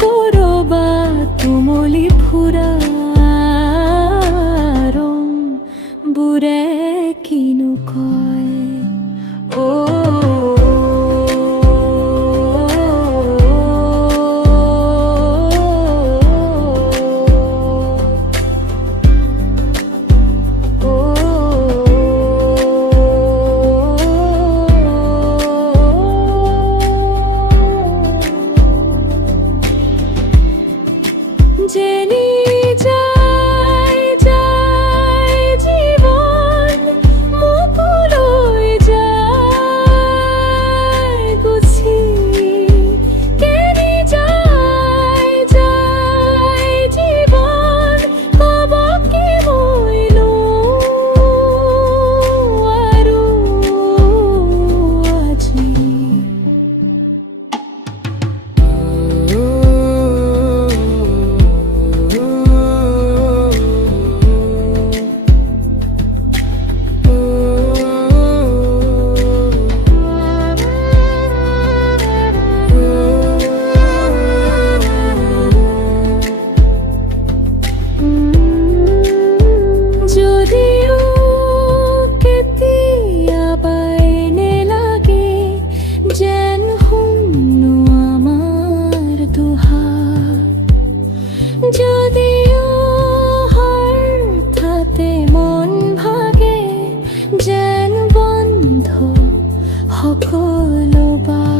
কৰবা তুমলি ফুৰা ৰং বুৰে কিনো কয় জেনি যায় যায় জীবন মুকুলই যায় গুছি কেনি যায় যায় জীবন কব কি মইনো আৰু আজি যদিও কেতিয়াবা এনে লাগে যেন শুনো আমাৰ দুহাৰ যদিও হঠাতে মন ভাগে যেন বন্ধ সকলো বাৰ